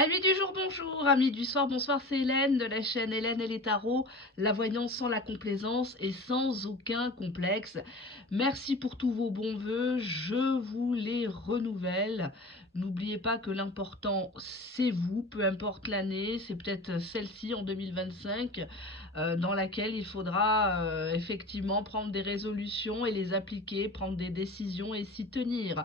Amis du jour, bonjour. Amis du soir, bonsoir. C'est Hélène de la chaîne Hélène et les tarots. La voyance sans la complaisance et sans aucun complexe. Merci pour tous vos bons vœux. Je vous les renouvelle. N'oubliez pas que l'important, c'est vous. Peu importe l'année, c'est peut-être celle-ci en 2025 dans laquelle il faudra effectivement prendre des résolutions et les appliquer, prendre des décisions et s'y tenir.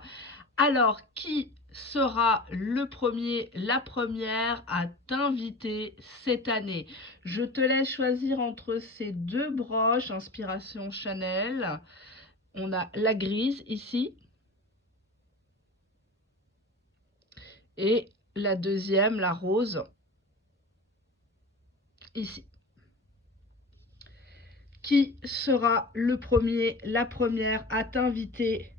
Alors, qui sera le premier, la première à t'inviter cette année? Je te laisse choisir entre ces deux broches, inspiration Chanel. On a la grise ici et la deuxième, la rose, ici. Qui sera le premier, la première à t'inviter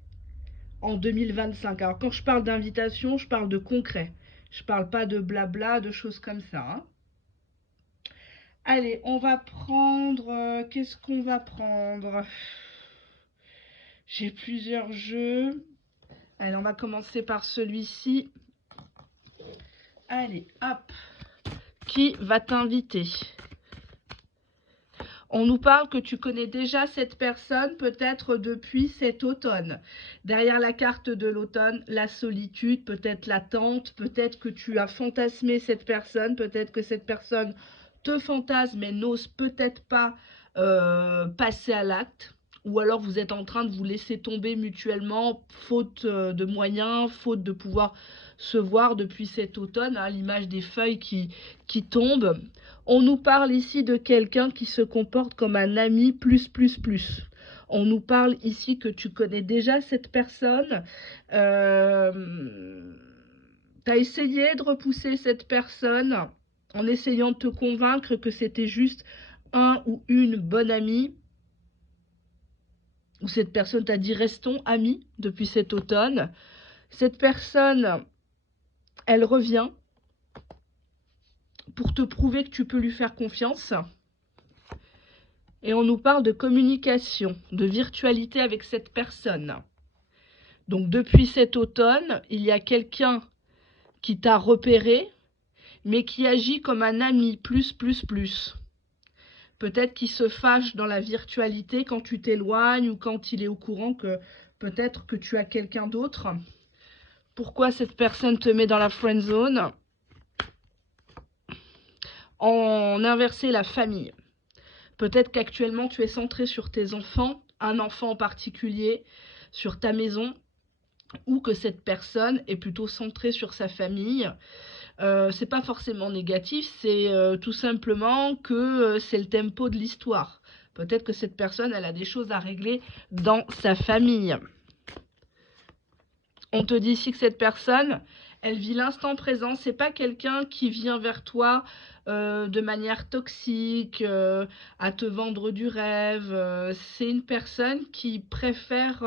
en 2025? Alors, quand je parle d'invitation, je parle de concret. Je parle pas de blabla, de choses comme ça, hein. Allez, on va prendre... qu'est-ce qu'on va prendre? J'ai plusieurs jeux. Allez, on va commencer par celui-ci. Allez, hop. Qui va t'inviter? On nous parle que tu connais déjà cette personne, peut-être depuis cet automne. Derrière la carte de l'automne, la solitude, peut-être l'attente, peut-être que tu as fantasmé cette personne, peut-être que cette personne te fantasme mais n'ose peut-être pas passer à l'acte. Ou alors vous êtes en train de vous laisser tomber mutuellement, faute de moyens, faute de pouvoir se voir depuis cet automne, à l'image des feuilles qui tombent. On nous parle ici de quelqu'un qui se comporte comme un ami plus. On nous parle ici que tu connais déjà cette personne. Tu as essayé de repousser cette personne en essayant de te convaincre que c'était juste un ou une bonne amie. Ou cette personne t'a dit restons amis depuis cet automne. Cette personne, elle revient pour te prouver que tu peux lui faire confiance. Et on nous parle de communication, de virtualité avec cette personne. Donc depuis cet automne, il y a quelqu'un qui t'a repéré, mais qui agit comme un ami plus. Peut-être qu'il se fâche dans la virtualité quand tu t'éloignes ou quand il est au courant que peut-être que tu as quelqu'un d'autre. Pourquoi cette personne te met dans la friend zone? En inverser la famille. Peut-être qu'actuellement tu es centré sur tes enfants, un enfant en particulier, sur ta maison, ou que cette personne est plutôt centrée sur sa famille. C'est pas forcément négatif, c'est tout simplement que c'est le tempo de l'histoire. Peut-être que cette personne, elle a des choses à régler dans sa famille. On te dit ici que cette personne, elle vit l'instant présent. C'est pas quelqu'un qui vient vers toi de manière toxique, à te vendre du rêve. C'est une personne qui préfère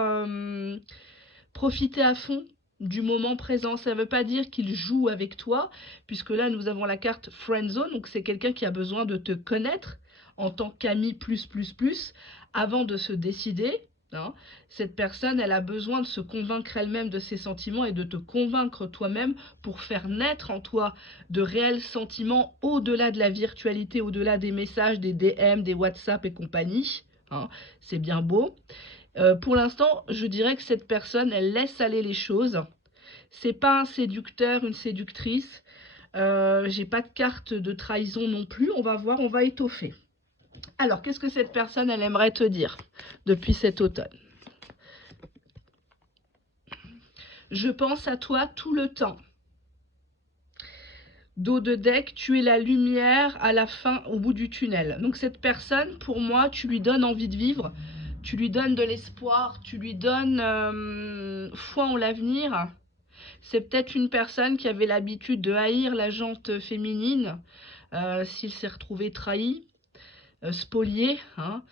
profiter à fond du moment présent. Ça ne veut pas dire qu'il joue avec toi, puisque là, nous avons la carte Friendzone. Donc, c'est quelqu'un qui a besoin de te connaître en tant qu'ami plus, avant de se décider. Hein. Cette personne, elle a besoin de se convaincre elle-même de ses sentiments et de te convaincre toi-même pour faire naître en toi de réels sentiments au-delà de la virtualité, au-delà des messages, des DM, des WhatsApp et compagnie. Hein. C'est bien beau. Pour l'instant, je dirais que cette personne, elle laisse aller les choses. C'est pas un séducteur, une séductrice. J'ai pas de carte de trahison non plus. On va voir, on va étoffer. Alors, qu'est-ce que cette personne, elle aimerait te dire depuis cet automne? Je pense à toi tout le temps. Dos de deck, tu es la lumière à la fin, au bout du tunnel. Donc cette personne, pour moi, tu lui donnes envie de vivre, tu lui donnes de l'espoir, tu lui donnes foi en l'avenir. C'est peut-être une personne qui avait l'habitude de haïr la jante féminine, s'il s'est retrouvé trahi, spolié, hein,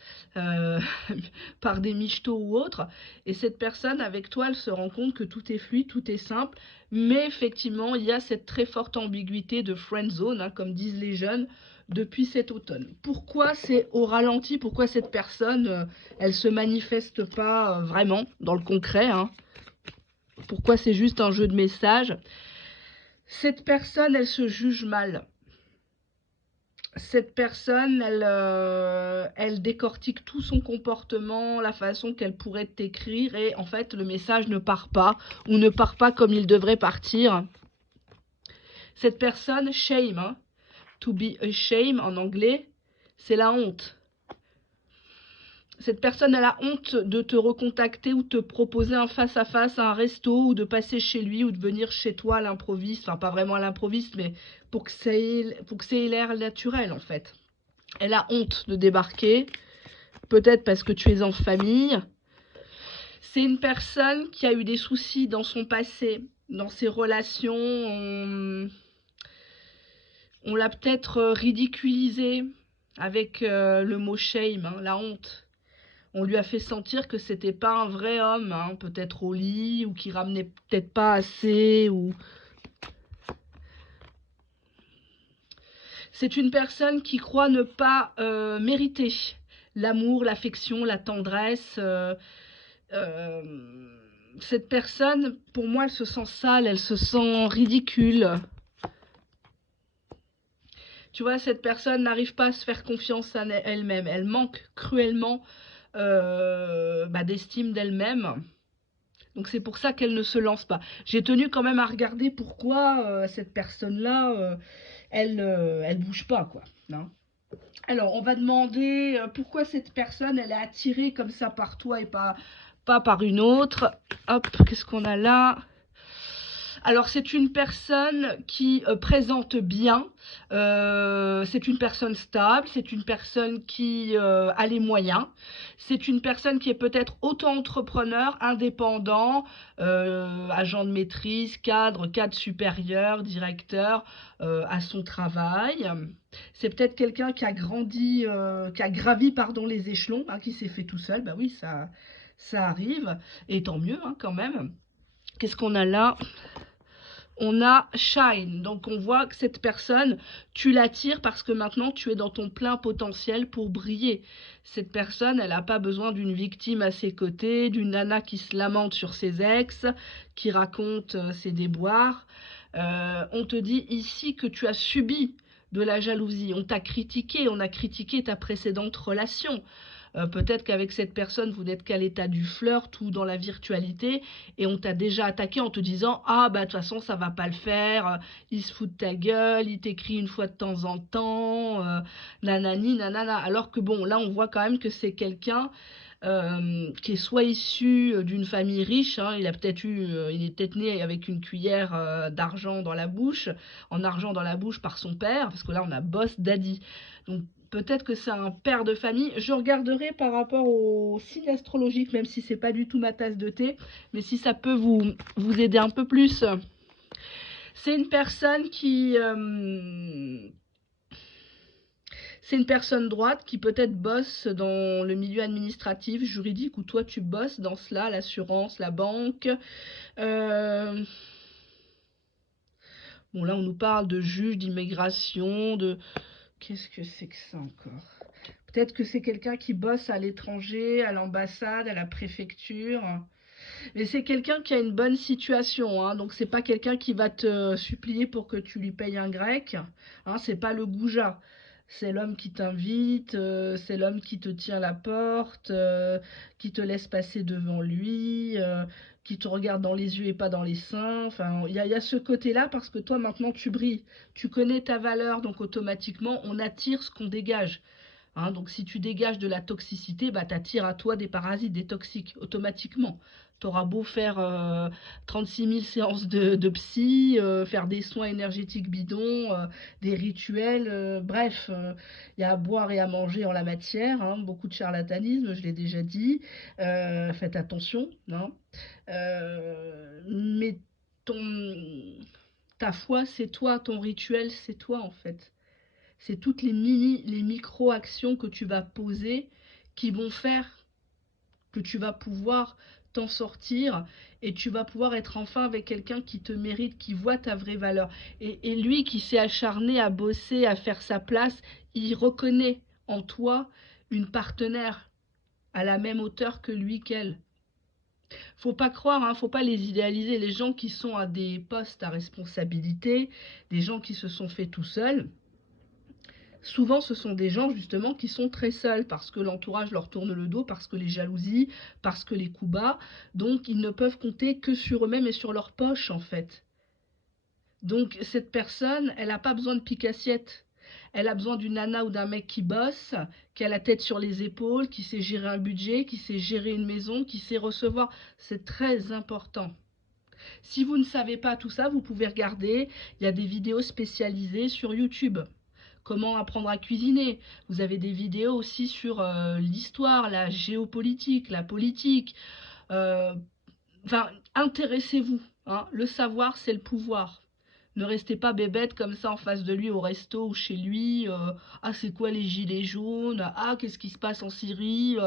par des michetots ou autres. Et cette personne, avec toi, elle se rend compte que tout est fluide, tout est simple. Mais effectivement, il y a cette très forte ambiguïté de friend zone, hein, comme disent les jeunes, depuis cet automne. Pourquoi c'est au ralenti? Pourquoi cette personne, elle se manifeste pas vraiment dans le concret, hein? Pourquoi c'est juste un jeu de messages? Cette personne, elle se juge mal. Cette personne, elle décortique tout son comportement, la façon qu'elle pourrait t'écrire, et en fait, le message ne part pas, ou ne part pas comme il devrait partir. Cette personne, shame, hein, to be ashamed en anglais, c'est la honte. Cette personne a la honte de te recontacter ou te proposer un face-à-face à un resto, ou de passer chez lui, ou de venir chez toi à l'improviste, enfin pas vraiment à l'improviste, mais pour que ça ait l'air naturel en fait. Elle a honte de débarquer, peut-être parce que tu es en famille. C'est une personne qui a eu des soucis dans son passé, dans ses relations. On l'a peut-être ridiculisé avec le mot shame, hein, la honte. On lui a fait sentir que c'était pas un vrai homme, hein, peut-être au lit, ou qui ramenait peut-être pas assez, ou... C'est une personne qui croit ne pas mériter l'amour, l'affection, la tendresse. Cette personne, pour moi, elle se sent sale, elle se sent ridicule. Tu vois, cette personne n'arrive pas à se faire confiance en elle-même. Elle manque cruellement d'estime d'elle-même. Donc c'est pour ça qu'elle ne se lance pas. J'ai tenu quand même à regarder pourquoi cette personne-là, elle bouge pas, quoi. Non. Alors, on va demander pourquoi cette personne, elle est attirée comme ça par toi et pas par une autre. Hop, qu'est-ce qu'on a là? Alors, c'est une personne qui présente bien, c'est une personne stable, c'est une personne qui a les moyens, c'est une personne qui est peut-être auto-entrepreneur, indépendant, agent de maîtrise, cadre supérieur, directeur à son travail. C'est peut-être quelqu'un qui a grandi, qui a gravi pardon, les échelons, hein, qui s'est fait tout seul, bah oui, ça arrive, et tant mieux hein, quand même. Qu'est-ce qu'on a là? On a shine, donc on voit que cette personne, tu l'attires parce que maintenant tu es dans ton plein potentiel pour briller. Cette personne, elle n'a pas besoin d'une victime à ses côtés, d'une nana qui se lamente sur ses ex, qui raconte ses déboires. On te dit ici que tu as subi de la jalousie, on t'a critiqué, on a critiqué ta précédente relation. Peut-être qu'avec cette personne, vous n'êtes qu'à l'état du flirt ou dans la virtualité, et on t'a déjà attaqué en te disant « Ah, bah, de toute façon, ça va pas le faire, il se fout de ta gueule, il t'écrit une fois de temps en temps, nanani, nanana. » Alors que bon, là, on voit quand même que c'est quelqu'un qui est soit issu d'une famille riche, hein, il est peut-être né avec une cuillère d'argent dans la bouche, en argent dans la bouche par son père, parce que là, on a boss daddy. Donc, peut-être que c'est un père de famille. Je regarderai par rapport au signe astrologique, même si c'est pas du tout ma tasse de thé, mais si ça peut vous aider un peu plus. C'est une personne qui... c'est une personne droite qui peut-être bosse dans le milieu administratif, juridique, où toi tu bosses dans cela, l'assurance, la banque. Bon là on nous parle de juge, d'immigration, de... Qu'est-ce que c'est que ça encore? Peut-être que c'est quelqu'un qui bosse à l'étranger, à l'ambassade, à la préfecture. Mais c'est quelqu'un qui a une bonne situation, hein, donc c'est pas quelqu'un qui va te supplier pour que tu lui payes un grec. Hein, c'est pas le goujat. C'est l'homme qui t'invite, c'est l'homme qui te tient la porte, qui te laisse passer devant lui, qui te regarde dans les yeux et pas dans les seins. Enfin, il y a ce côté-là parce que toi maintenant tu brilles. Tu connais ta valeur, donc automatiquement on attire ce qu'on dégage. Hein, donc si tu dégages de la toxicité, bah, t'attires à toi des parasites, des toxiques, automatiquement. Tu auras beau faire 36 000 séances de psy, faire des soins énergétiques bidons, des rituels, bref, il y a à boire et à manger en la matière, hein, beaucoup de charlatanisme, je l'ai déjà dit, faites attention. Hein. Mais ta foi, c'est toi, ton rituel, c'est toi en fait. C'est toutes les micro-actions que tu vas poser qui vont faire que tu vas pouvoir t'en sortir et tu vas pouvoir être enfin avec quelqu'un qui te mérite, qui voit ta vraie valeur. Et lui qui s'est acharné à bosser, à faire sa place, il reconnaît en toi une partenaire à la même hauteur que lui qu'elle. Faut pas croire, hein, faut pas les idéaliser. Les gens qui sont à des postes à responsabilité, des gens qui se sont faits tout seuls, souvent ce sont des gens justement qui sont très seuls parce que l'entourage leur tourne le dos, parce que les jalousies, parce que les coups bas. Donc ils ne peuvent compter que sur eux-mêmes et sur leur poche en fait. Donc cette personne, elle n'a pas besoin de pique-assiette. Elle a besoin d'une nana ou d'un mec qui bosse, qui a la tête sur les épaules, qui sait gérer un budget, qui sait gérer une maison, qui sait recevoir. C'est très important. Si vous ne savez pas tout ça, vous pouvez regarder. Il y a des vidéos spécialisées sur YouTube. Comment apprendre à cuisiner. Vous avez des vidéos aussi sur l'histoire, la géopolitique, la politique. Euh, Enfin, intéressez-vous, hein. Le savoir, c'est le pouvoir. Ne restez pas bébête comme ça en face de lui au resto ou chez lui. Ah, c'est quoi les gilets jaunes? Ah, qu'est-ce qui se passe en Syrie?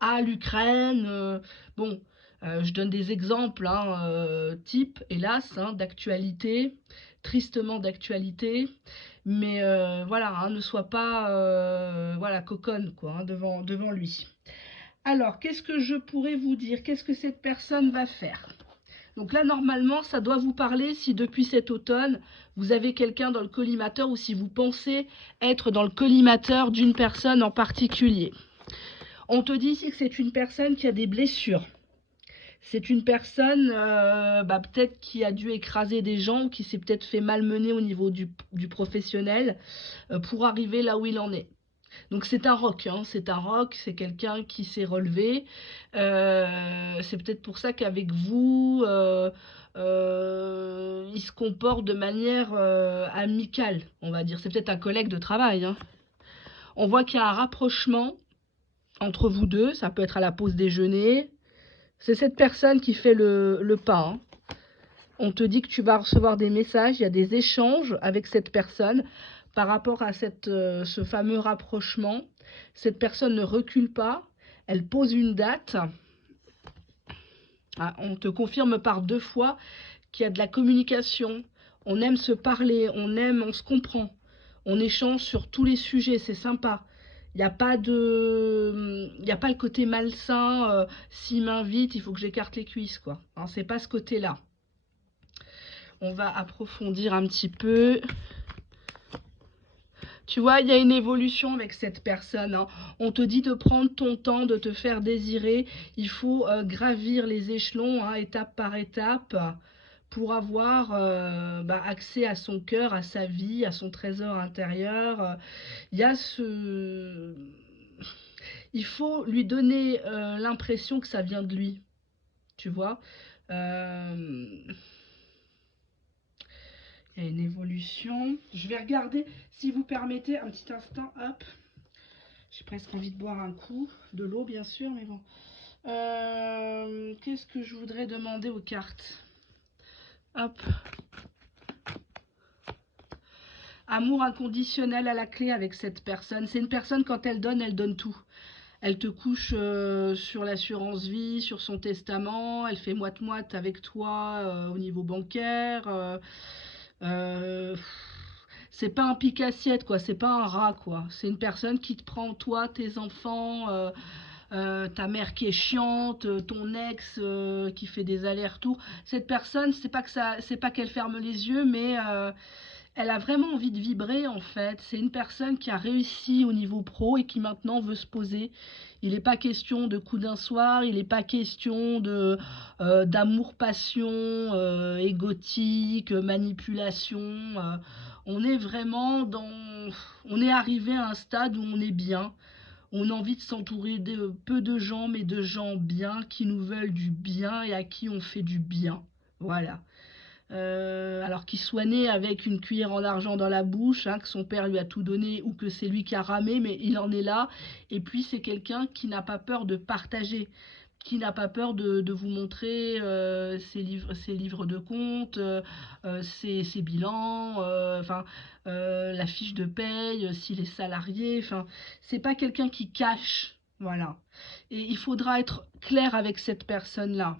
Ah, l'Ukraine. Bon, je donne des exemples, hein, type, hélas, hein, d'actualité, tristement d'actualité. Mais voilà, hein, ne sois pas voilà, coconne quoi, hein, devant lui. Alors, qu'est-ce que je pourrais vous dire? Qu'est-ce que cette personne va faire? Donc là, normalement, ça doit vous parler si depuis cet automne, vous avez quelqu'un dans le collimateur ou si vous pensez être dans le collimateur d'une personne en particulier. On te dit ici que c'est une personne qui a des blessures. C'est une personne peut-être qui a dû écraser des gens ou qui s'est peut-être fait malmener au niveau du professionnel pour arriver là où il en est. Donc c'est un rock, hein, c'est un rock, c'est quelqu'un qui s'est relevé. C'est peut-être pour ça qu'avec vous, il se comporte de manière amicale, on va dire. C'est peut-être un collègue de travail, hein. On voit qu'il y a un rapprochement entre vous deux, ça peut être à la pause déjeuner. C'est cette personne qui fait le pas, hein. On te dit que tu vas recevoir des messages, il y a des échanges avec cette personne par rapport à ce fameux rapprochement. Cette personne ne recule pas, elle pose une date. Ah, on te confirme par 2 fois qu'il y a de la communication. On aime se parler, on se comprend. On échange sur tous les sujets, c'est sympa. Il n'y a pas le côté malsain. S'il m'invite, il faut que j'écarte les cuisses, quoi. Hein, c'est pas ce côté-là. On va approfondir un petit peu. Tu vois, il y a une évolution avec cette personne, hein. On te dit de prendre ton temps, de te faire désirer. Il faut gravir les échelons, hein, étape par étape, pour avoir accès à son cœur, à sa vie, à son trésor intérieur. Il y a Il faut lui donner l'impression que ça vient de lui, tu vois. Euh, Il y a une évolution. Je vais regarder, si vous permettez, un petit instant. Hop. J'ai presque envie de boire un coup. De l'eau, bien sûr, mais bon. Qu'est-ce que je voudrais demander aux cartes? Hop. Amour inconditionnel à la clé avec cette personne. C'est une personne, quand elle donne tout. Elle te couche sur l'assurance vie, sur son testament. Elle fait moite-moite avec toi au niveau bancaire. Euh, c'est pas un pique-assiette, quoi. C'est pas un rat, quoi. C'est une personne qui te prend, toi, tes enfants, ta mère qui est chiante, ton ex qui fait des allers-retours. Cette personne, c'est pas qu'elle ferme les yeux, mais elle a vraiment envie de vibrer, en fait. C'est une personne qui a réussi au niveau pro et qui maintenant veut se poser. Il n'est pas question de coup d'un soir, il n'est pas question d'amour-passion, égotique, manipulation. On est vraiment dans... On est arrivé à un stade où on est bien. On a envie de s'entourer de peu de gens, mais de gens bien, qui nous veulent du bien et à qui on fait du bien. Voilà. Alors qu'il soit né avec une cuillère en argent dans la bouche, hein, que son père lui a tout donné ou que c'est lui qui a ramé, mais il en est là. Et puis c'est quelqu'un qui n'a pas peur de partager, qui n'a pas peur de vous montrer ses livres de compte, ses bilans, la fiche de paye, s'il est salarié. Enfin, c'est pas quelqu'un qui cache, voilà. Et il faudra être clair avec cette personne-là.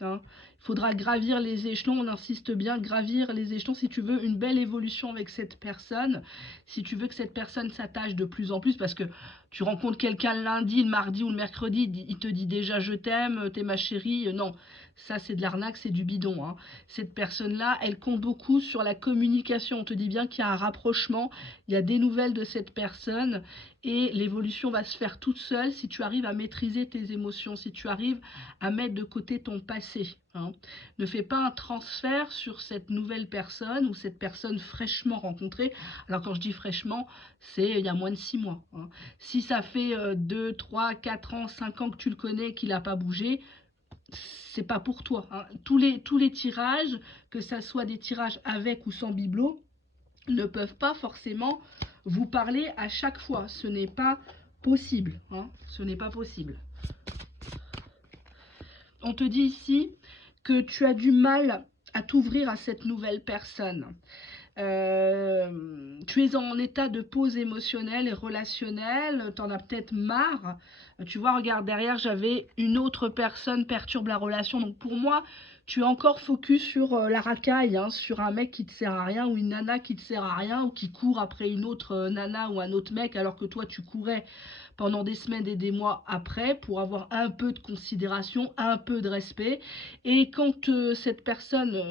hein. Il faudra gravir les échelons, on insiste bien, gravir les échelons si tu veux une belle évolution avec cette personne, si tu veux que cette personne s'attache de plus en plus, parce que tu rencontres quelqu'un le lundi, le mardi ou le mercredi, il te dit déjà je t'aime, t'es ma chérie, non, ça c'est de l'arnaque, c'est du bidon, hein. Cette personne-là, elle compte beaucoup sur la communication, on te dit bien qu'il y a un rapprochement, il y a des nouvelles de cette personne, et l'évolution va se faire toute seule si tu arrives à maîtriser tes émotions, si tu arrives à mettre de côté ton passé, hein. Ne fais pas un transfert sur cette nouvelle personne ou cette personne fraîchement rencontrée. Alors quand je dis fraîchement, c'est il y a moins de 6 mois, hein. Si ça fait 2, 3, 4 ans, 5 ans que tu le connais, qu'il n'a pas bougé, c'est pas pour toi, hein. Tous les tirages, que ça soit des tirages avec ou sans bibelot, ne peuvent pas forcément vous parler à chaque fois. Ce n'est pas possible, hein. Ce n'est pas possible. On te dit ici que tu as du mal à t'ouvrir à cette nouvelle personne. Tu es en état de pause émotionnelle et relationnelle, tu en as peut-être marre. Tu vois, regarde, derrière, j'avais une autre personne perturbe la relation. Donc pour moi, tu es encore focus sur la racaille, hein, sur un mec qui te sert à rien ou une nana qui te sert à rien ou qui court après une autre nana ou un autre mec alors que toi, tu courais pendant des semaines et des mois après pour avoir un peu de considération, un peu de respect. Et quand cette personne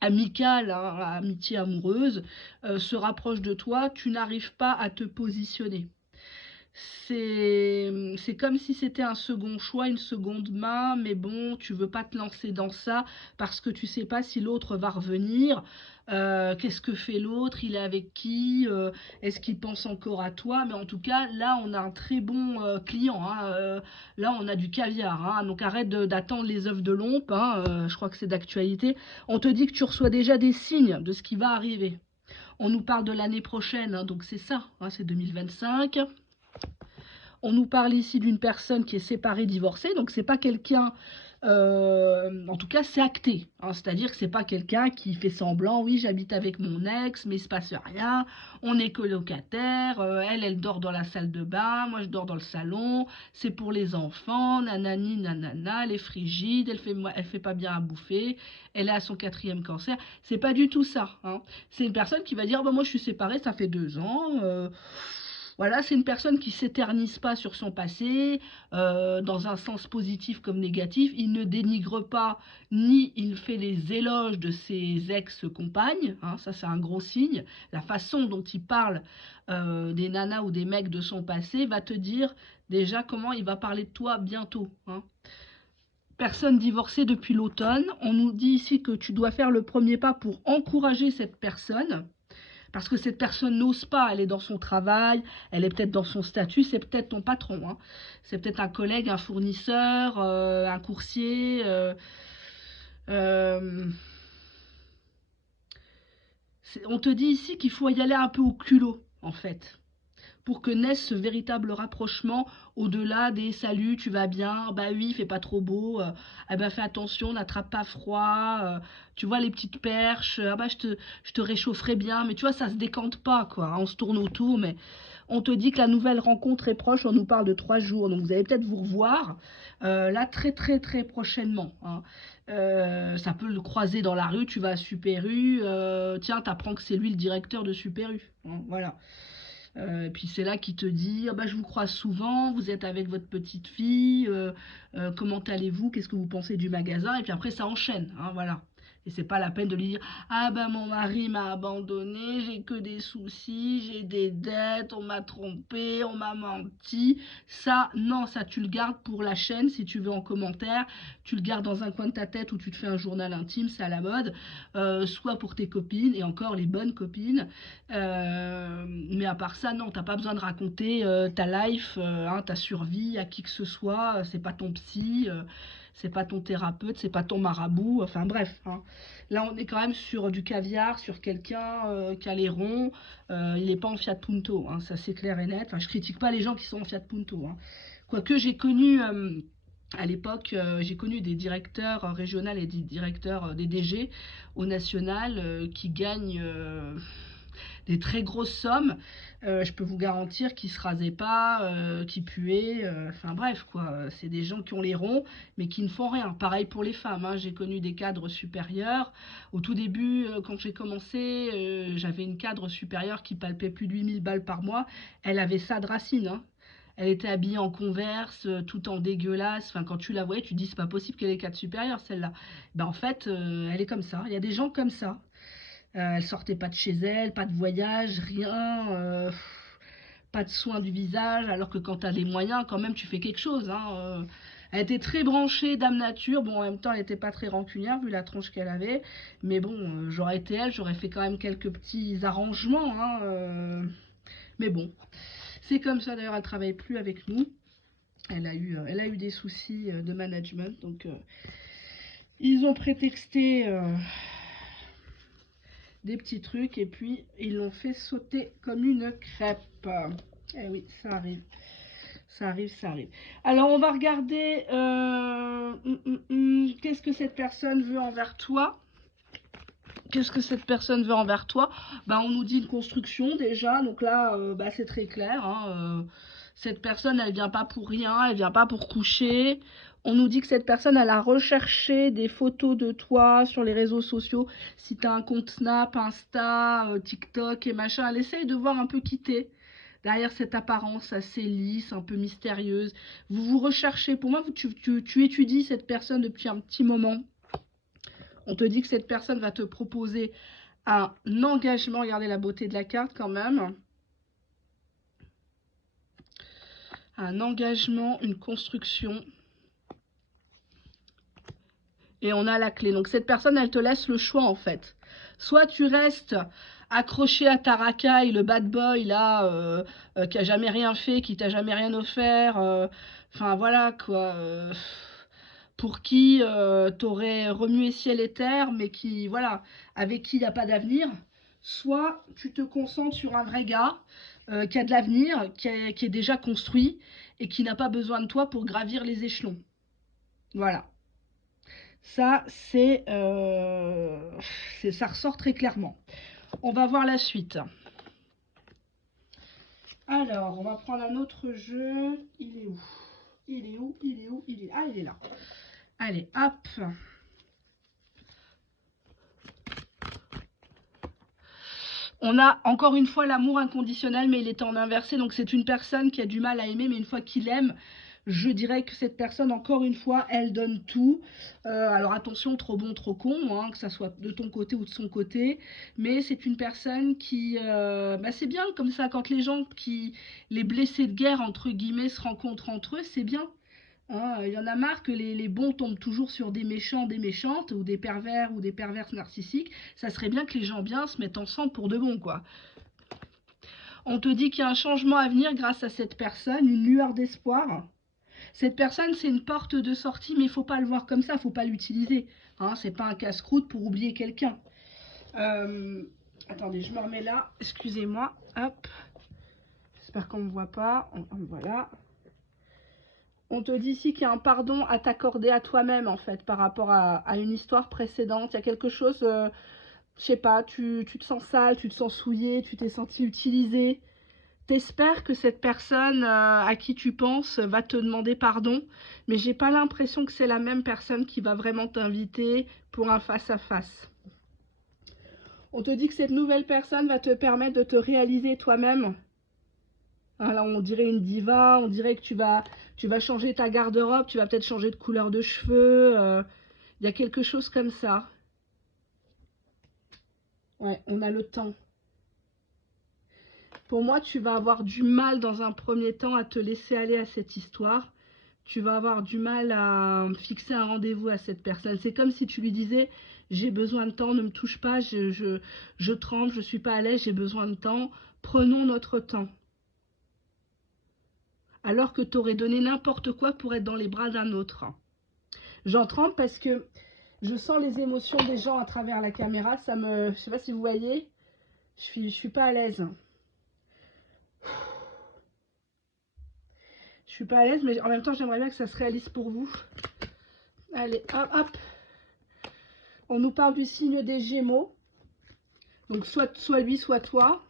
amicale, hein, amitié amoureuse, se rapproche de toi, tu n'arrives pas à te positionner. C'est comme si c'était un second choix, une seconde main, mais bon, tu veux pas te lancer dans ça parce que tu sais pas si l'autre va revenir. Qu'est-ce que fait l'autre? Il est avec qui? Est-ce qu'il pense encore à toi? Mais en tout cas, là, on a un très bon client, hein. Là, on a du caviar, hein. Donc arrête d'attendre les œufs de l'ompe, hein. Je crois que c'est d'actualité. On te dit que tu reçois déjà des signes de ce qui va arriver. On nous parle de l'année prochaine, hein, donc c'est ça, hein, c'est 2025. On nous parle ici d'une personne qui est séparée, divorcée, donc c'est pas quelqu'un, en tout cas c'est acté, hein, c'est-à-dire que c'est pas quelqu'un qui fait semblant, oui j'habite avec mon ex, mais il se passe rien, on est colocataire, elle dort dans la salle de bain, moi je dors dans le salon, c'est pour les enfants, nanani nanana, elle est frigide, elle fait pas bien à bouffer, elle est à son 4e cancer, c'est pas du tout ça, hein. C'est une personne qui va dire, bah, moi je suis séparée, ça fait 2 ans, voilà, c'est une personne qui s'éternise pas sur son passé, dans un sens positif comme négatif. Il ne dénigre pas, ni il fait les éloges de ses ex-compagnes, hein, ça c'est un gros signe. La façon dont il parle des nanas ou des mecs de son passé va te dire déjà comment il va parler de toi bientôt, hein. Personne divorcée depuis l'automne. On nous dit ici que tu dois faire le premier pas pour encourager cette personne. Parce que cette personne n'ose pas, elle est dans son travail, elle est peut-être dans son statut, c'est peut-être ton patron, hein. C'est peut-être un collègue, un fournisseur, un coursier. Euh, on te dit ici qu'il faut y aller un peu au culot, en fait, pour que naisse ce véritable rapprochement au-delà des salut, tu vas bien, bah oui, il fait pas trop beau, ah bah fais attention, n'attrape pas froid, tu vois les petites perches, ah bah je te réchaufferai bien, mais tu vois, ça se décante pas, quoi, hein, on se tourne autour, mais on te dit que la nouvelle rencontre est proche, on nous parle de 3 jours, donc vous allez peut-être vous revoir là très très très prochainement, hein. Ça peut le croiser dans la rue, tu vas à Super U, tiens, t'apprends que c'est lui le directeur de Super U, hein, voilà. Puis c'est là qu'il te dit, ah bah, je vous croise souvent, vous êtes avec votre petite fille, comment allez-vous, qu'est-ce que vous pensez du magasin, et puis après ça enchaîne, hein, voilà. Et c'est pas la peine de lui dire, ah bah mon mari m'a abandonné, j'ai que des soucis, j'ai des dettes, on m'a trompé, on m'a menti. Ça, non, ça tu le gardes pour la chaîne si tu veux en commentaire, tu le gardes dans un coin de ta tête où tu te fais un journal intime, c'est à la mode, soit pour tes copines, et encore les bonnes copines. Mais à part ça, non, t'as pas besoin de raconter ta life, hein, ta survie à qui que ce soit, c'est pas ton psy, c'est pas ton thérapeute, c'est pas ton marabout, enfin bref, hein. Là, on est quand même sur du caviar, sur quelqu'un qui a les ronds, il n'est pas en Fiat Punto, hein, ça c'est clair et net. Enfin, je critique pas les gens qui sont en Fiat Punto, hein. Quoique j'ai connu, à l'époque, j'ai connu des directeurs régionaux et des directeurs, des DG au national qui gagnent des très grosses sommes, je peux vous garantir qu'ils se rasaient pas, qu'ils puaient, enfin bref quoi, c'est des gens qui ont les ronds mais qui ne font rien. Pareil pour les femmes, hein. J'ai connu des cadres supérieurs. Au tout début, quand j'ai commencé, j'avais une cadre supérieure qui palpait plus de 8000 balles par mois. Elle avait ça de racine, hein. Elle était habillée en Converse, tout en dégueulasse. Enfin, quand tu la voyais, tu te dis c'est pas possible qu'elle ait cadre supérieur celle-là. Ben en fait, elle est comme ça. Il y a des gens comme ça. Elle sortait pas de chez elle, pas de voyage, rien, pas de soins du visage, alors que quand tu as des moyens, quand même, tu fais quelque chose, hein. Elle était très branchée Dame Nature, bon, en même temps, elle n'était pas très rancunière, vu la tronche qu'elle avait, mais bon, j'aurais été elle, j'aurais fait quand même quelques petits arrangements, hein, mais bon, c'est comme ça, d'ailleurs, elle travaille plus avec nous, elle a eu des soucis de management, donc ils ont prétexté des petits trucs et puis ils l'ont fait sauter comme une crêpe. Eh oui, ça arrive. Ça arrive, ça arrive. Alors, on va regarder qu'est-ce que cette personne veut envers toi. Qu'est-ce que cette personne veut envers toi? Bah, on nous dit une construction déjà. Donc là, bah, c'est très clair, hein, cette personne, elle vient pas pour rien. Elle vient pas pour coucher. On nous dit que cette personne, elle a recherché des photos de toi sur les réseaux sociaux. Si tu as un compte Snap, Insta, TikTok et machin, elle essaye de voir un peu qui t'es. Derrière cette apparence assez lisse, un peu mystérieuse. Vous vous recherchez. Pour moi, tu étudies cette personne depuis un petit moment. On te dit que cette personne va te proposer un engagement. Regardez la beauté de la carte quand même. Un engagement, une construction. Et on a la clé. Donc cette personne, elle te laisse le choix en fait. Soit tu restes accroché à ta racaille, le bad boy là, qui a jamais rien fait, qui t'a jamais rien offert. Enfin voilà quoi. Pour qui t'aurais remué ciel et terre, mais qui, voilà, avec qui il n'y a pas d'avenir. Soit tu te concentres sur un vrai gars qui a de l'avenir, qui est déjà construit et qui n'a pas besoin de toi pour gravir les échelons. Voilà. Ça, ça ressort très clairement. On va voir la suite. Alors, on va prendre un autre jeu. Il est où? Il est où? Il est où? Il est... Ah, il est là. Allez, hop. On a encore une fois l'amour inconditionnel, mais il est en inversé. Donc c'est une personne qui a du mal à aimer, mais une fois qu'il aime, je dirais que cette personne, encore une fois, elle donne tout. Alors attention, trop bon, trop con, hein, que ça soit de ton côté ou de son côté. Mais c'est une personne qui... bah c'est bien comme ça, quand les gens, les blessés de guerre, entre guillemets, se rencontrent entre eux, c'est bien. Hein, il y en a marre que les bons tombent toujours sur des méchants, des méchantes, ou des pervers ou des perverses narcissiques. Ça serait bien que les gens bien se mettent ensemble pour de bon, quoi. On te dit qu'il y a un changement à venir grâce à cette personne, une lueur d'espoir. Cette personne, c'est une porte de sortie, mais il ne faut pas le voir comme ça, il ne faut pas l'utiliser. Hein, c'est pas un casse-croûte pour oublier quelqu'un. Attendez, je me remets là. Excusez-moi. Hop. J'espère qu'on ne me voit pas. Voilà. On te dit ici qu'il y a un pardon à t'accorder à toi-même, en fait, par rapport à une histoire précédente. Il y a quelque chose, je sais pas, tu te sens sale, tu te sens souillé, tu t'es senti utilisé. T'espères que cette personne à qui tu penses va te demander pardon, mais j'ai pas l'impression que c'est la même personne qui va vraiment t'inviter pour un face-à-face. On te dit que cette nouvelle personne va te permettre de te réaliser toi-même. Là, on dirait une diva, on dirait que tu vas changer ta garde-robe, tu vas peut-être changer de couleur de cheveux. Il y a quelque chose comme ça. Ouais, on a le temps. Pour moi, tu vas avoir du mal dans un premier temps à te laisser aller à cette histoire. Tu vas avoir du mal à fixer un rendez-vous à cette personne. C'est comme si tu lui disais, j'ai besoin de temps, ne me touche pas, je tremble, je ne suis pas à l'aise, j'ai besoin de temps. Prenons notre temps. Alors que tu aurais donné n'importe quoi pour être dans les bras d'un autre. J'en tremble parce que je sens les émotions des gens à travers la caméra. Ça me, je sais pas si vous voyez, je suis pas à l'aise. Je suis pas à l'aise, mais en même temps, j'aimerais bien que ça se réalise pour vous. Allez, hop, hop. On nous parle du signe des Gémeaux. Donc, soit lui, soit toi.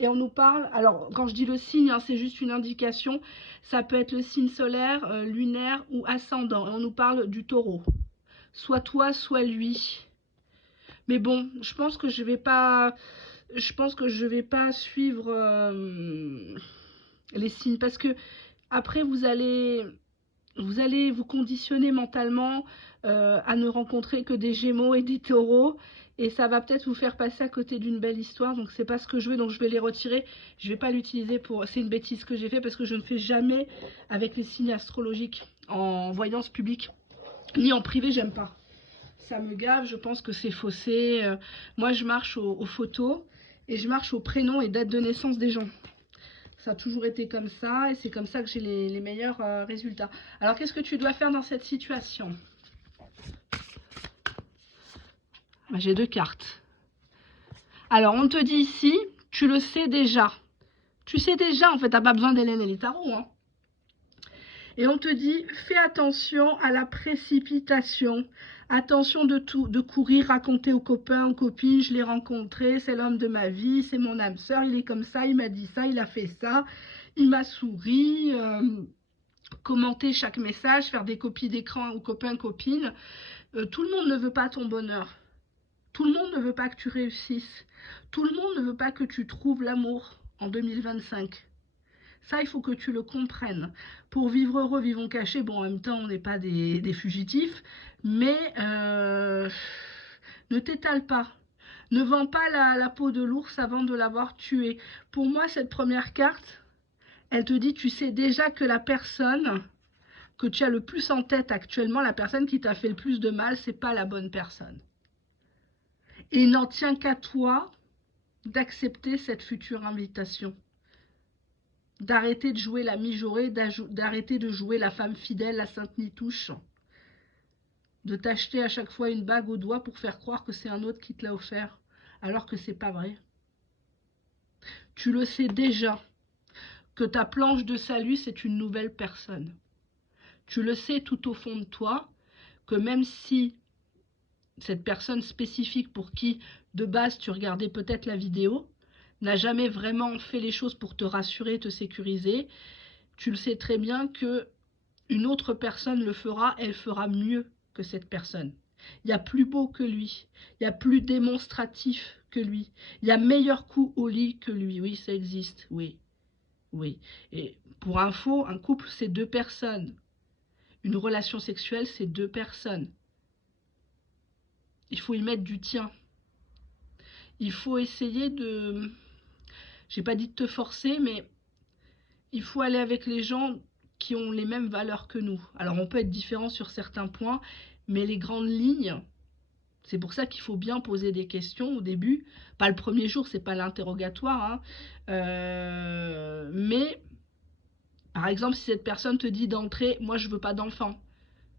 Et on nous parle, alors quand je dis le signe, hein, c'est juste une indication, ça peut être le signe solaire, lunaire ou ascendant. Et on nous parle du taureau. Soit toi, soit lui. Mais bon, je pense que je vais pas suivre les signes parce que après vous allez vous conditionner mentalement à ne rencontrer que des Gémeaux et des Taureaux et ça va peut-être vous faire passer à côté d'une belle histoire, donc c'est pas ce que je veux, donc je vais les retirer. Je vais pas l'utiliser pour, c'est une bêtise que j'ai fait parce que je ne fais jamais avec les signes astrologiques en voyance publique ni en privé, j'aime pas. Ça me gave, je pense que c'est faussé. Moi je marche aux photos et je marche aux prénoms et dates de naissance des gens. Ça a toujours été comme ça et c'est comme ça que j'ai les meilleurs résultats. Alors qu'est-ce que tu dois faire dans cette situation? J'ai 2 cartes. Alors on te dit ici, tu le sais déjà. Tu sais déjà, en fait, tu n'as pas besoin d'Hélène et les tarots. Hein. Et on te dit, fais attention à la précipitation. Attention de courir, raconter aux copains, aux copines, je l'ai rencontré, c'est l'homme de ma vie, c'est mon âme sœur, il est comme ça, il m'a dit ça, il a fait ça, il m'a souri, commenter chaque message, faire des copies d'écran aux copains, copines. Tout le monde ne veut pas ton bonheur. Tout le monde ne veut pas que tu réussisses. Tout le monde ne veut pas que tu trouves l'amour en 2025. Ça, il faut que tu le comprennes. Pour vivre heureux, vivons cachés. Bon, en même temps, on n'est pas des fugitifs. Mais ne t'étale pas. Ne vends pas la peau de l'ours avant de l'avoir tué. Pour moi, cette première carte, elle te dit, tu sais déjà que la personne que tu as le plus en tête actuellement, la personne qui t'a fait le plus de mal, c'est pas la bonne personne. Et il n'en tient qu'à toi d'accepter cette future invitation. D'arrêter de jouer la mijaurée, d'arrêter de jouer la femme fidèle, la sainte nitouche, de t'acheter à chaque fois une bague au doigt pour faire croire que c'est un autre qui te l'a offert, alors que c'est pas vrai. Tu le sais déjà, que ta planche de salut, c'est une nouvelle personne. Tu le sais tout au fond de toi, que même si cette personne spécifique pour qui, de base, tu regardais peut-être la vidéo, n'a jamais vraiment fait les choses pour te rassurer, te sécuriser, tu le sais très bien que une autre personne le fera, elle fera mieux que cette personne. Il y a plus beau que lui, il y a plus démonstratif que lui, il y a meilleur coup au lit que lui. Oui, ça existe, oui, oui. Et pour info, un couple, c'est 2 personnes. Une relation sexuelle, c'est 2 personnes. Il faut y mettre du tien. Il faut essayer de... J'ai pas dit de te forcer, mais il faut aller avec les gens qui ont les mêmes valeurs que nous. Alors on peut être différent sur certains points, mais les grandes lignes, c'est pour ça qu'il faut bien poser des questions au début. Pas le premier jour, c'est pas l'interrogatoire. Hein. Mais, par exemple, si cette personne te dit d'entrée, moi je veux pas d'enfant,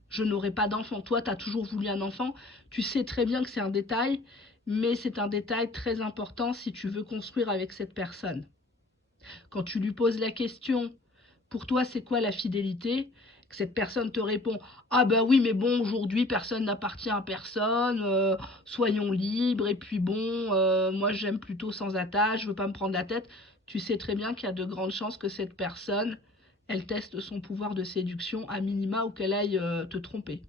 je n'aurai pas d'enfant. Toi, tu as toujours voulu un enfant. Tu sais très bien que c'est un détail, mais c'est un détail très important si tu veux construire avec cette personne. Quand tu lui poses la question, pour toi, c'est quoi la fidélité? Que cette personne te répond, ah ben oui, mais bon, aujourd'hui, personne n'appartient à personne, soyons libres, et puis bon, moi j'aime plutôt sans attache, je veux pas me prendre la tête. Tu sais très bien qu'il y a de grandes chances que cette personne, elle teste son pouvoir de séduction à minima ou qu'elle aille te tromper.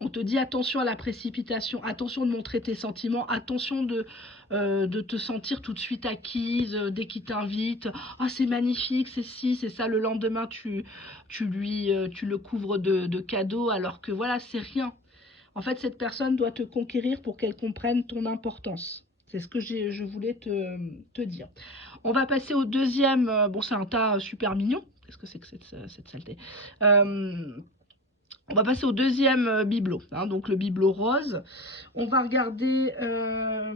On te dit attention à la précipitation, attention de montrer tes sentiments, attention de te sentir tout de suite acquise dès qu'il t'invite. Ah, c'est magnifique, c'est ci, c'est ça. Le lendemain, tu le couvres de cadeaux alors que voilà, c'est rien. En fait, cette personne doit te conquérir pour qu'elle comprenne ton importance. C'est ce que je voulais te dire. On va passer au deuxième. Bon, c'est un tas super mignon. Qu'est-ce que c'est que cette saleté? On va passer au deuxième bibelot, hein, donc le bibelot rose. On va regarder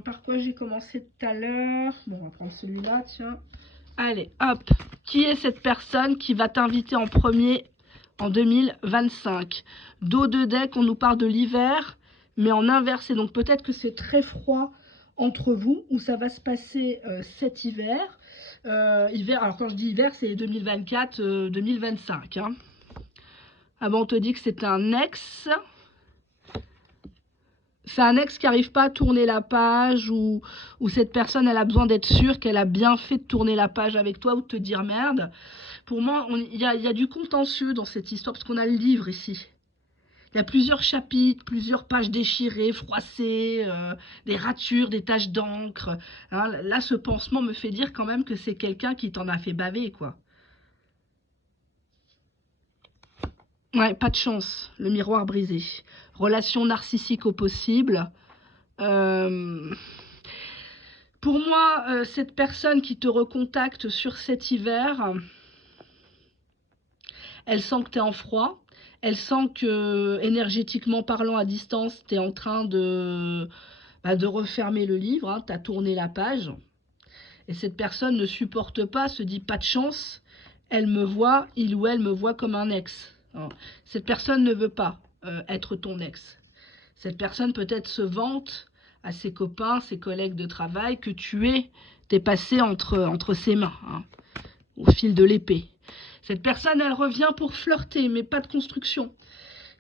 par quoi j'ai commencé tout à l'heure. Bon, on va prendre celui-là, tiens. Allez, hop. Qui est cette personne qui va t'inviter en premier en 2025? Dos de deck, on nous parle de l'hiver, mais en inversé. Donc peut-être que c'est très froid entre vous, où ça va se passer cet hiver. Hiver. Alors quand je dis hiver, c'est 2024-2025. Hein. Ah bon, on te dit que c'est un ex. C'est un ex qui n'arrive pas à tourner la page ou cette personne, elle a besoin d'être sûre qu'elle a bien fait de tourner la page avec toi ou de te dire merde. Pour moi, il y a du contentieux dans cette histoire parce qu'on a le livre ici. Il y a plusieurs chapitres, plusieurs pages déchirées, froissées, des ratures, des taches d'encre. Hein, là, ce pansement me fait dire quand même que c'est quelqu'un qui t'en a fait baver, quoi. Ouais, pas de chance, le miroir brisé. Relation narcissique au possible. Euh, Pour moi, cette personne qui te recontacte sur cet hiver, elle sent que tu es en froid. Elle sent que, énergétiquement parlant, à distance, tu es en train de refermer le livre. Hein, tu as tourné la page. Et cette personne ne supporte pas, se dit pas de chance. Elle me voit, il ou elle me voit comme un ex. Hein. Cette personne ne veut pas être ton ex. Cette personne peut-être se vante à ses copains, ses collègues de travail que t'es passé entre ses mains, hein, au fil de l'épée. Cette personne, elle revient pour flirter, mais pas de construction.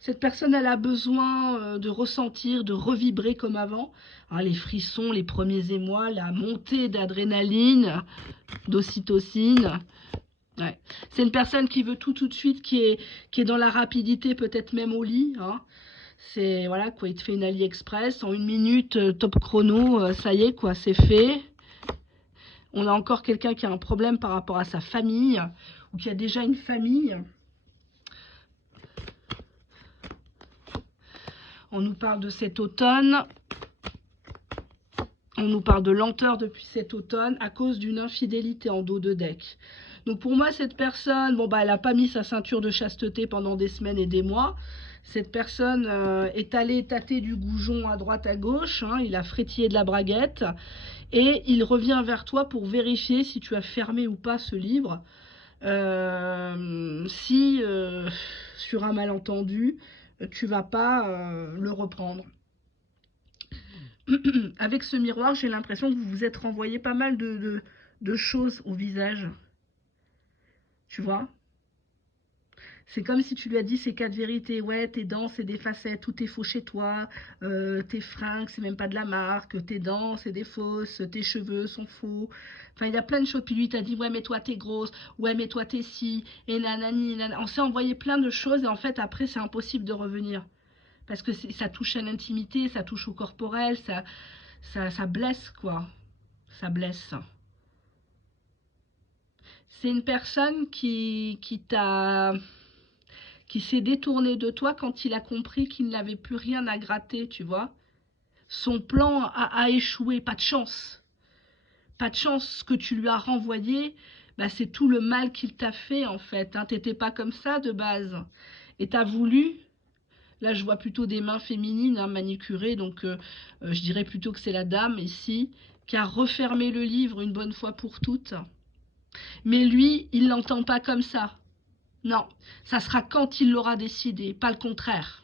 Cette personne, elle a besoin de ressentir, de revibrer comme avant. Hein, les frissons, les premiers émois, la montée d'adrénaline, d'ocytocine. Ouais. C'est une personne qui veut tout de suite, qui est dans la rapidité, peut-être même au lit. Hein. C'est, voilà, quoi, il te fait une AliExpress, en 1 minute, top chrono, ça y est, quoi, c'est fait. On a encore quelqu'un qui a un problème par rapport à sa famille, ou qui a déjà une famille. On nous parle de cet automne. On nous parle de lenteur depuis cet automne à cause d'une infidélité en dos de deck. Donc pour moi, cette personne, bon, bah, elle n'a pas mis sa ceinture de chasteté pendant des semaines et des mois. Cette personne est allée tâter du goujon à droite à gauche, hein, il a frétillé de la braguette et il revient vers toi pour vérifier si tu as fermé ou pas ce livre. Si sur un malentendu, tu vas pas le reprendre. Avec ce miroir, j'ai l'impression que vous vous êtes renvoyé pas mal de choses au visage. Tu vois? C'est comme si tu lui as dit ces 4 vérités. Ouais, tes dents, c'est des facettes, tout est faux chez toi. Tes fringues, c'est même pas de la marque. Tes dents, c'est des fausses. Tes cheveux sont faux. Enfin, il y a plein de choses. Puis lui, t'a dit, ouais, mais toi, t'es grosse. Ouais, mais toi, t'es ci. Et nanani, nanana. On s'est envoyé plein de choses. Et en fait, après, c'est impossible de revenir. Parce que ça touche à l'intimité, ça touche au corporel, ça blesse, quoi. Ça blesse. C'est une personne qui s'est détourné de toi quand il a compris qu'il n'avait plus rien à gratter, tu vois. Son plan a échoué, pas de chance. Pas de chance, ce que tu lui as renvoyé, bah, c'est tout le mal qu'il t'a fait, en fait. Hein. T'étais pas comme ça, de base. Et t'as voulu... Là, je vois plutôt des mains féminines, hein, manicurées, donc je dirais plutôt que c'est la dame, ici, qui a refermé le livre une bonne fois pour toutes. Mais lui, il l'entend pas comme ça. Non, ça sera quand il l'aura décidé, pas le contraire.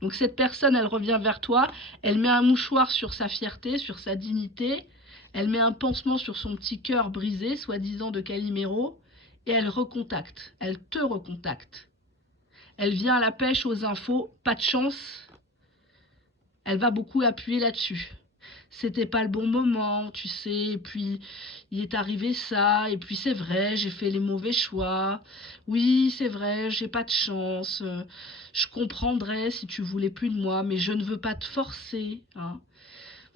Donc cette personne, elle revient vers toi, elle met un mouchoir sur sa fierté, sur sa dignité, elle met un pansement sur son petit cœur brisé, soi-disant de Calimero, et elle recontacte, elle te recontacte. Elle vient à la pêche aux infos, pas de chance, elle va beaucoup appuyer là-dessus. C'était pas le bon moment, tu sais, et puis il est arrivé ça, et puis c'est vrai, j'ai fait les mauvais choix. Oui, c'est vrai, j'ai pas de chance. Je comprendrais si tu voulais plus de moi, mais je ne veux pas te forcer. Hein.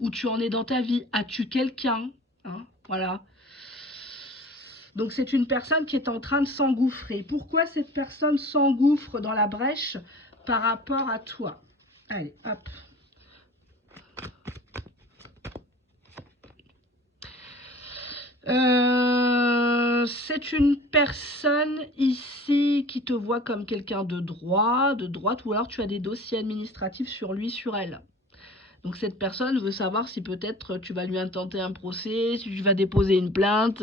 Où tu en es dans ta vie? As-tu quelqu'un? Hein, voilà. Donc c'est une personne qui est en train de s'engouffrer. Pourquoi cette personne s'engouffre dans la brèche par rapport à toi? Allez, hop. C'est une personne ici qui te voit comme quelqu'un de droit, de droite, ou alors tu as des dossiers administratifs sur lui, sur elle. Donc cette personne veut savoir si peut-être tu vas lui intenter un procès, si tu vas déposer une plainte.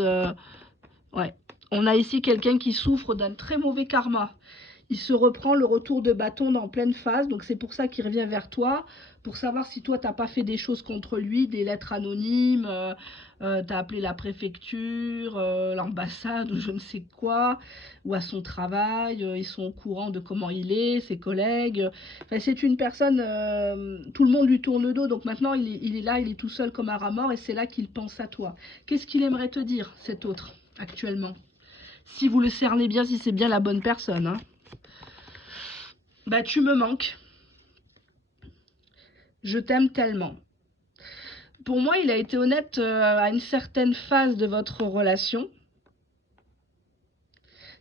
Ouais. On a ici quelqu'un qui souffre d'un très mauvais karma. il se reprend le retour de bâton en pleine phase. Donc c'est pour ça qu'il revient vers toi, pour savoir si toi, tu n'as pas fait des choses contre lui, des lettres anonymes, tu as appelé la préfecture, l'ambassade ou je ne sais quoi, ou à son travail, ils sont au courant de comment il est, ses collègues. Enfin, c'est une personne, tout le monde lui tourne le dos, donc maintenant il est là, il est tout seul comme un rat mort et c'est là qu'il pense à toi. Qu'est-ce qu'il aimerait te dire, cet autre, actuellement? Si vous le cernez bien, si c'est bien la bonne personne, hein. Bah, tu me manques. Je t'aime tellement. Pour moi, il a été honnête à une certaine phase de votre relation.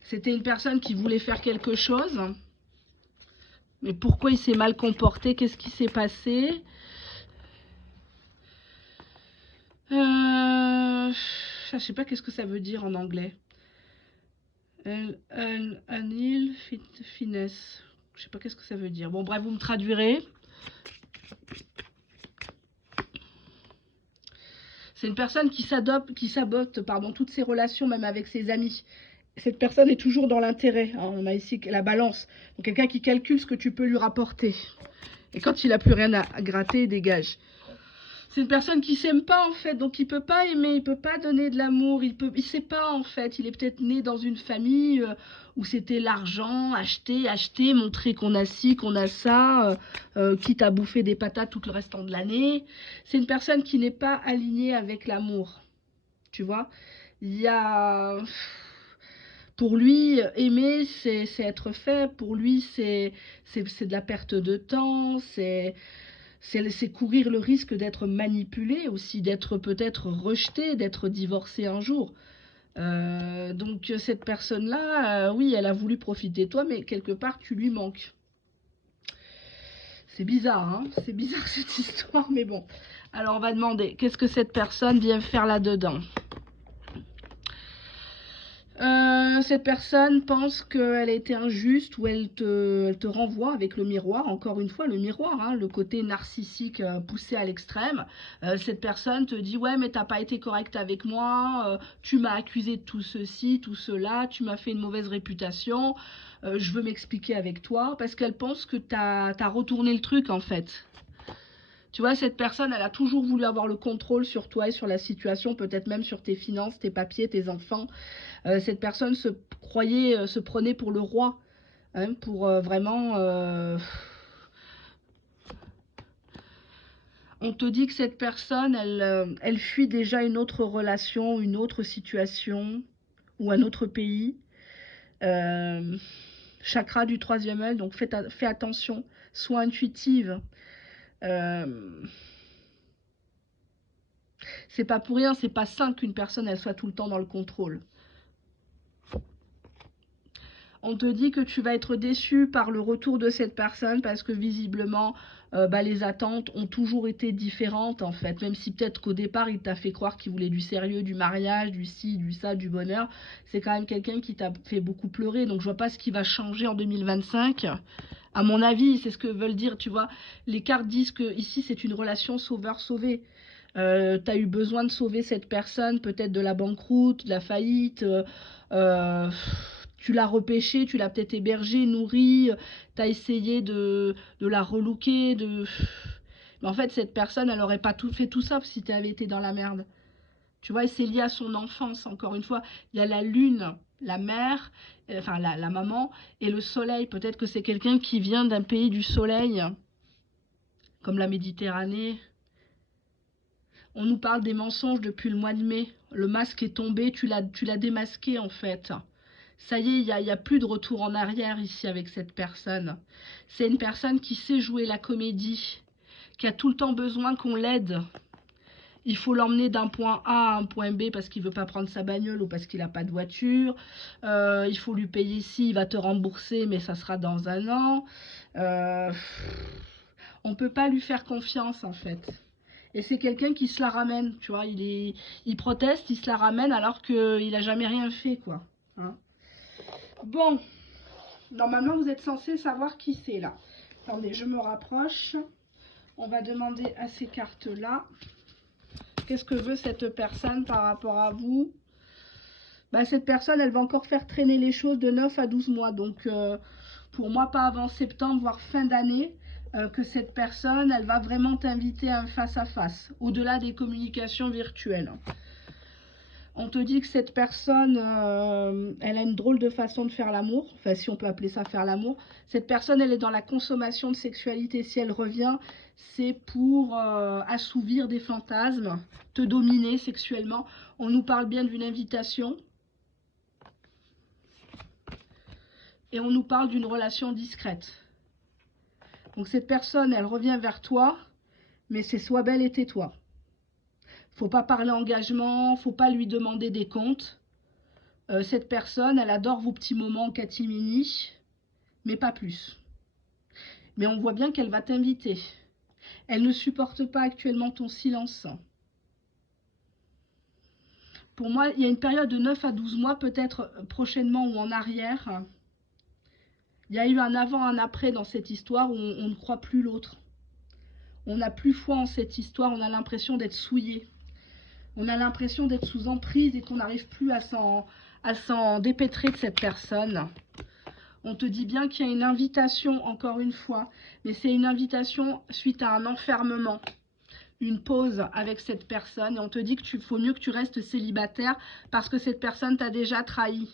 C'était une personne qui voulait faire quelque chose. Mais pourquoi il s'est mal comporté? Qu'est-ce qui s'est passé? Je sais pas qu'est-ce que ça veut dire en anglais. Anil finesse. Je sais pas qu'est-ce que ça veut dire. Bon, bref, vous me traduirez. C'est une personne qui sabote, pardon, toutes ses relations, même avec ses amis. Cette personne est toujours dans l'intérêt. Hein, on a ici la balance. Donc quelqu'un qui calcule ce que tu peux lui rapporter. Et quand il n'a plus rien à gratter, il dégage. C'est une personne qui s'aime pas en fait, donc il peut pas aimer, il peut pas donner de l'amour, il sait pas en fait. Il est peut-être né dans une famille où c'était l'argent, acheter, montrer qu'on a ci, qu'on a ça, quitte à bouffer des patates tout le restant de l'année. C'est une personne qui n'est pas alignée avec l'amour, tu vois. Il y a, pour lui, aimer, c'est être fait. Pour lui, c'est de la perte de temps, c'est courir le risque d'être manipulé aussi, d'être peut-être rejeté, d'être divorcé un jour. Donc cette personne-là, oui, elle a voulu profiter de toi, mais quelque part, tu lui manques. C'est bizarre, hein? C'est bizarre cette histoire, mais bon. Alors on va demander, qu'est-ce que cette personne vient faire là-dedans? Cette personne pense qu'elle a été injuste ou elle te renvoie avec le miroir, encore une fois le miroir, hein, le côté narcissique poussé à l'extrême. Cette personne te dit ouais mais t'as pas été correct avec moi, tu m'as accusé de tout ceci, tout cela, tu m'as fait une mauvaise réputation, je veux m'expliquer avec toi, parce qu'elle pense que t'as retourné le truc en fait. Tu vois, cette personne, elle a toujours voulu avoir le contrôle sur toi et sur la situation, peut-être même sur tes finances, tes papiers, tes enfants. Cette personne se croyait, se prenait pour le roi, hein, pour vraiment... On te dit que cette personne, elle fuit déjà une autre relation, une autre situation, ou un autre pays. Chakra du troisième œil, donc fais attention, sois intuitive. C'est pas pour rien, c'est pas sain qu'une personne, elle soit tout le temps dans le contrôle. On te dit que tu vas être déçu par le retour de cette personne parce que visiblement, les attentes ont toujours été différentes en fait. Même si peut-être qu'au départ, il t'a fait croire qu'il voulait du sérieux, du mariage, du ci, du ça, du bonheur. C'est quand même quelqu'un qui t'a fait beaucoup pleurer. Donc je vois pas ce qui va changer en 2025. À mon avis, c'est ce que veulent dire, tu vois. Les cartes disent que ici, c'est une relation sauveur-sauvé. Tu as eu besoin de sauver cette personne, peut-être de la banqueroute, de la faillite. Tu l'as repêchée, tu l'as peut-être hébergée, nourrie. Tu as essayé de la relooker. Mais en fait, cette personne, elle n'aurait pas fait tout ça si tu avais été dans la merde. Tu vois, et c'est lié à son enfance, encore une fois. Il y a la lune, la mère, enfin la maman, et le soleil. Peut-être que c'est quelqu'un qui vient d'un pays du soleil, comme la Méditerranée. On nous parle des mensonges depuis le mois de mai. Le masque est tombé, tu l'as démasqué en fait. Ça y est, il n'y a plus de retour en arrière ici avec cette personne. C'est une personne qui sait jouer la comédie, qui a tout le temps besoin qu'on l'aide. Il faut l'emmener d'un point A à un point B parce qu'il ne veut pas prendre sa bagnole ou parce qu'il n'a pas de voiture. Il faut lui payer ici, il va te rembourser, mais ça sera dans un an. On ne peut pas lui faire confiance en fait. Et c'est quelqu'un qui se la ramène, tu vois. Il proteste, il se la ramène alors qu'il n'a jamais rien fait, quoi. Hein. Bon, normalement, vous êtes censé savoir qui c'est, là. Attendez, je me rapproche. On va demander à ces cartes-là. Qu'est-ce que veut cette personne par rapport à vous? Bah, cette personne, elle va encore faire traîner les choses de 9 à 12 mois. Donc, pour moi pas avant septembre, voire fin d'année, que cette personne, elle va vraiment t'inviter à un face-à-face, au-delà des communications virtuelles. On te dit que cette personne, elle a une drôle de façon de faire l'amour, enfin si on peut appeler ça faire l'amour. Cette personne, elle est dans la consommation de sexualité. Si elle revient, c'est pour assouvir des fantasmes, te dominer sexuellement. On nous parle bien d'une invitation. Et on nous parle d'une relation discrète. Donc cette personne, elle revient vers toi, mais c'est sois belle et tais-toi. Faut pas parler engagement, faut pas lui demander des comptes. Cette personne, elle adore vos petits moments en catimini, mais pas plus. Mais on voit bien qu'elle va t'inviter. Elle ne supporte pas actuellement ton silence. Pour moi, il y a une période de 9 à 12 mois, peut-être prochainement ou en arrière. Il y a eu un avant, un après dans cette histoire où on ne croit plus l'autre. On n'a plus foi en cette histoire, on a l'impression d'être souillé. On a l'impression d'être sous emprise et qu'on n'arrive plus à s'en dépêtrer de cette personne. On te dit bien qu'il y a une invitation, encore une fois, mais c'est une invitation suite à un enfermement, une pause avec cette personne. Et on te dit qu'il faut mieux que tu restes célibataire parce que cette personne t'a déjà trahi.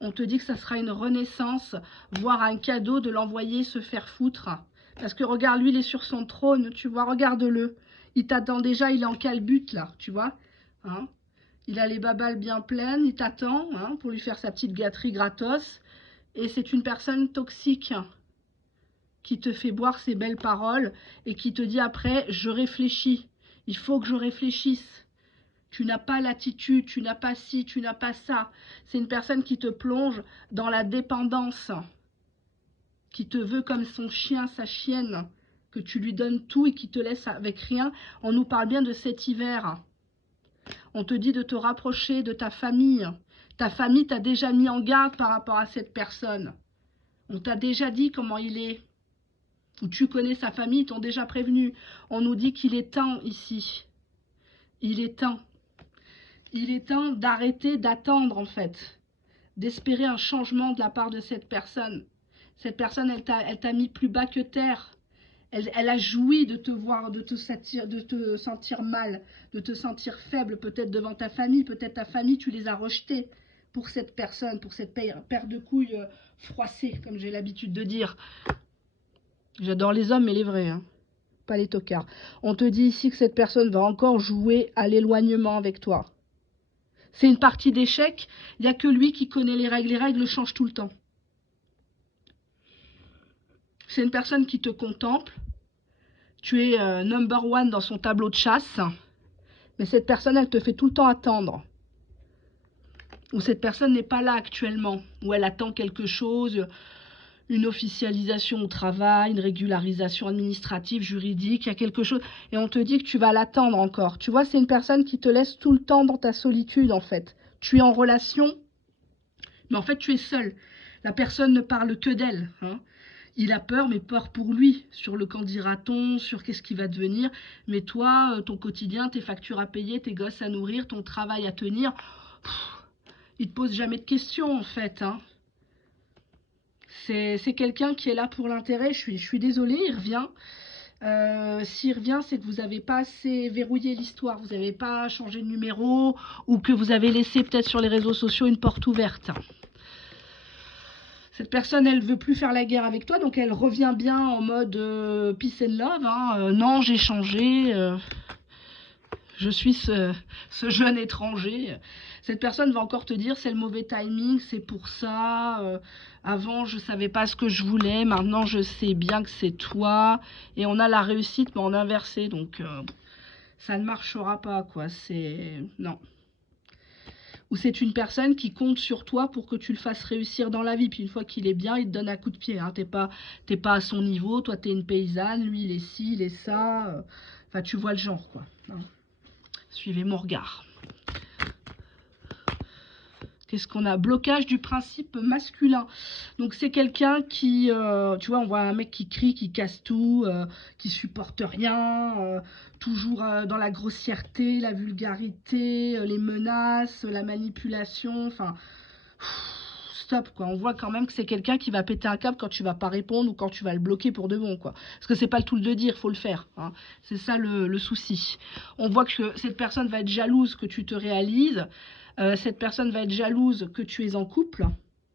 On te dit que ça sera une renaissance, voire un cadeau de l'envoyer se faire foutre. Parce que regarde, lui, il est sur son trône, tu vois, regarde-le. Il t'attend déjà, il est en calbute, là, tu vois. Hein, il a les babales bien pleines, il t'attend hein, pour lui faire sa petite gâterie gratos. Et c'est une personne toxique qui te fait boire ses belles paroles et qui te dit après, je réfléchis. Il faut que je réfléchisse. Tu n'as pas l'attitude, tu n'as pas ci, tu n'as pas ça. C'est une personne qui te plonge dans la dépendance, qui te veut comme son chien, sa chienne, que tu lui donnes tout et qui te laisse avec rien. On nous parle bien de cet hiver. On te dit de te rapprocher de ta famille. Ta famille t'a déjà mis en garde par rapport à cette personne. On t'a déjà dit comment il est. Ou tu connais sa famille, ils t'ont déjà prévenu. On nous dit qu'il est temps ici. Il est temps. Il est temps d'arrêter d'attendre en fait. D'espérer un changement de la part de cette personne. Cette personne, elle t'a mis plus bas que terre. Elle a joui de te voir, de te sentir mal, de te sentir faible, peut-être devant ta famille. Peut-être ta famille, tu les as rejetés pour cette personne, pour cette paire de couilles froissées, comme j'ai l'habitude de dire. J'adore les hommes, mais les vrais, hein, pas les tocards. On te dit ici que cette personne va encore jouer à l'éloignement avec toi. C'est une partie d'échec, il n'y a que lui qui connaît les règles changent tout le temps. C'est une personne qui te contemple, tu es number one dans son tableau de chasse, mais cette personne, elle te fait tout le temps attendre. Ou cette personne n'est pas là actuellement, ou elle attend quelque chose, une officialisation au travail, une régularisation administrative, juridique, il y a quelque chose, et on te dit que tu vas l'attendre encore. Tu vois, c'est une personne qui te laisse tout le temps dans ta solitude, en fait. Tu es en relation, mais en fait, tu es seul. La personne ne parle que d'elle, hein. Il a peur, mais peur pour lui, sur le qu'en dira-t-on, sur qu'est-ce qui va devenir. Mais toi, ton quotidien, tes factures à payer, tes gosses à nourrir, ton travail à tenir, il ne te pose jamais de questions, en fait, hein. C'est quelqu'un qui est là pour l'intérêt. Je suis désolée, il revient. S'il revient, c'est que vous n'avez pas assez verrouillé l'histoire. Vous n'avez pas changé de numéro ou que vous avez laissé peut-être sur les réseaux sociaux une porte ouverte. Cette personne, elle veut plus faire la guerre avec toi, donc elle revient bien en mode peace and love. Hein. Non, j'ai changé. Je suis ce jeune étranger. Cette personne va encore te dire c'est le mauvais timing, c'est pour ça. Avant, je ne savais pas ce que je voulais. Maintenant, je sais bien que c'est toi. Et on a la réussite, mais en inversé. Donc, ça ne marchera pas, quoi. C'est... Non. Ou c'est une personne qui compte sur toi pour que tu le fasses réussir dans la vie. Puis une fois qu'il est bien, il te donne un coup de pied. Hein. T'es pas à son niveau. Toi, t'es une paysanne. Lui, il est ci, il est ça. Enfin, tu vois le genre, quoi. Hein. Suivez mon regard. Qu'est-ce qu'on a? Blocage du principe masculin. Donc c'est quelqu'un qui, tu vois, on voit un mec qui crie, qui casse tout, qui supporte rien, toujours dans la grossièreté, la vulgarité, les menaces, la manipulation. Enfin, stop, quoi. On voit quand même que c'est quelqu'un qui va péter un câble quand tu vas pas répondre ou quand tu vas le bloquer pour de bon, quoi. Parce que c'est pas le tout de dire, faut le faire, hein. C'est ça le souci. On voit que cette personne va être jalouse que tu te réalises. Cette personne va être jalouse que tu es en couple,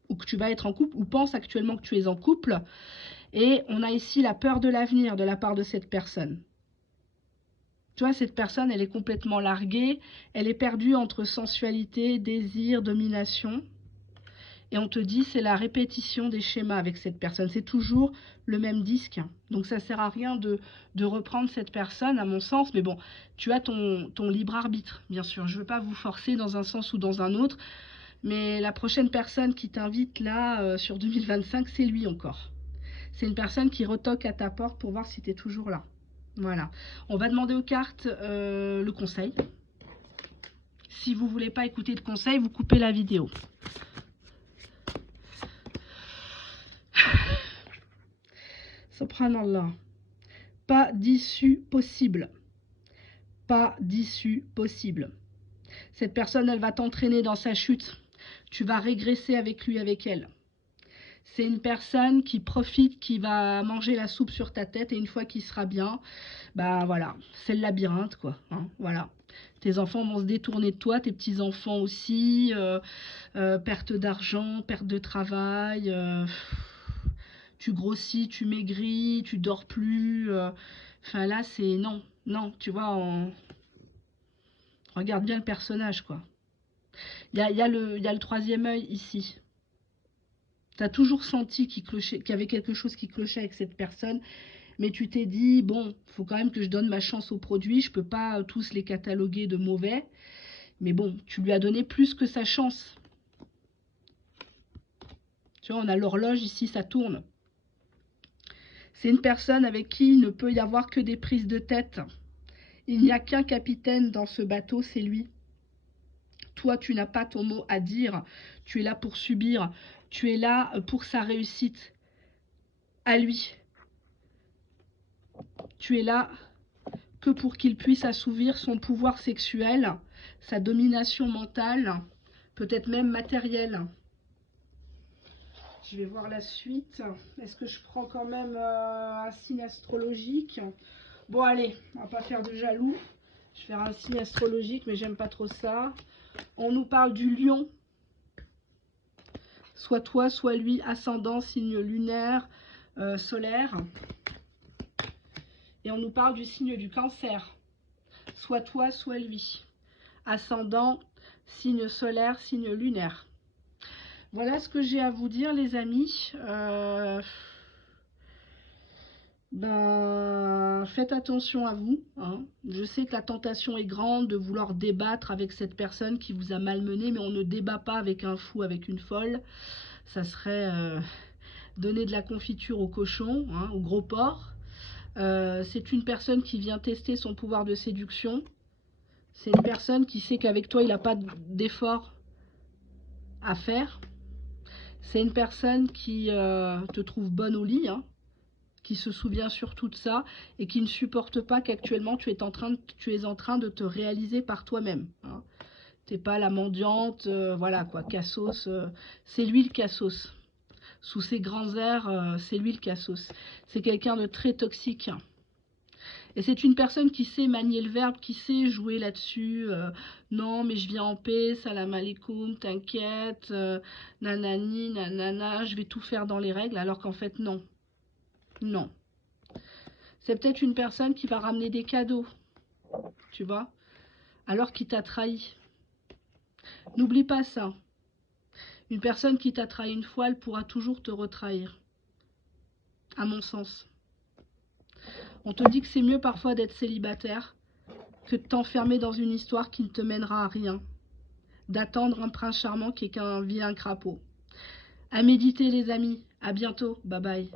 ou que tu vas être en couple, ou pense actuellement que tu es en couple. Et on a ici la peur de l'avenir de la part de cette personne. Tu vois, cette personne, elle est complètement larguée. Elle est perdue entre sensualité, désir, domination. Et on te dit, c'est la répétition des schémas avec cette personne. C'est toujours le même disque. Donc ça ne sert à rien de reprendre cette personne, à mon sens. Mais bon, tu as ton libre arbitre, bien sûr. Je ne veux pas vous forcer dans un sens ou dans un autre. Mais la prochaine personne qui t'invite là, sur 2025, c'est lui encore. C'est une personne qui retoque à ta porte pour voir si tu es toujours là. Voilà. On va demander aux cartes le conseil. Si vous ne voulez pas écouter de conseil, vous coupez la vidéo. Subhanallah. Pas d'issue possible. Pas d'issue possible. Cette personne, elle va t'entraîner dans sa chute. Tu vas régresser avec lui, avec elle. C'est une personne qui profite, qui va manger la soupe sur ta tête et une fois qu'il sera bien, bah voilà, c'est le labyrinthe, quoi. Hein, voilà. Tes enfants vont se détourner de toi, tes petits-enfants aussi, perte d'argent, perte de travail, tu grossis, tu maigris, tu dors plus. Enfin là, c'est non, non, tu vois, regarde bien le personnage, quoi. Il y a le troisième œil ici. Tu as toujours senti qu'il y avait quelque chose qui clochait avec cette personne, mais tu t'es dit, bon, il faut quand même que je donne ma chance aux produits, je ne peux pas tous les cataloguer de mauvais, mais bon, tu lui as donné plus que sa chance. Tu vois, on a l'horloge ici, ça tourne. C'est une personne avec qui il ne peut y avoir que des prises de tête. Il n'y a qu'un capitaine dans ce bateau, c'est lui. Toi, tu n'as pas ton mot à dire, tu es là pour subir, tu es là pour sa réussite à lui. Tu es là que pour qu'il puisse assouvir son pouvoir sexuel, sa domination mentale, peut-être même matérielle. Je vais voir la suite. Est-ce que je prends quand même un signe astrologique? Bon, allez, on va pas faire de jaloux. Je vais faire un signe astrologique, mais j'aime pas trop ça. On nous parle du lion. Soit toi, soit lui, ascendant, signe lunaire, solaire. Et on nous parle du signe du cancer. Soit toi, soit lui. Ascendant, signe solaire, signe lunaire. Voilà ce que j'ai à vous dire, les amis. Faites attention à vous, hein. Je sais que la tentation est grande de vouloir débattre avec cette personne qui vous a malmené, mais on ne débat pas avec un fou, avec une folle. Ça serait donner de la confiture au cochon, hein, au gros porc. C'est une personne qui vient tester son pouvoir de séduction. C'est une personne qui sait qu'avec toi, il n'a pas d'effort à faire. C'est une personne qui te trouve bonne au lit, hein, qui se souvient surtout de ça et qui ne supporte pas qu'actuellement tu es en train de te réaliser par toi-même. Hein. Tu n'es pas la mendiante, voilà quoi, cassos. C'est lui le cassos. Sous ses grands airs, c'est lui le cassos. C'est quelqu'un de très toxique. Et c'est une personne qui sait manier le verbe, qui sait jouer là-dessus. Non, mais je viens en paix, salam alaikum, t'inquiète, nanani, nanana, je vais tout faire dans les règles, alors qu'en fait, non. Non. C'est peut-être une personne qui va ramener des cadeaux, tu vois, alors qu'il t'a trahi. N'oublie pas ça. Une personne qui t'a trahi une fois, elle pourra toujours te retrahir. À mon sens. On te dit que c'est mieux parfois d'être célibataire que de t'enfermer dans une histoire qui ne te mènera à rien. D'attendre un prince charmant qui est qu'un vilain crapaud. À méditer les amis. À bientôt. Bye bye.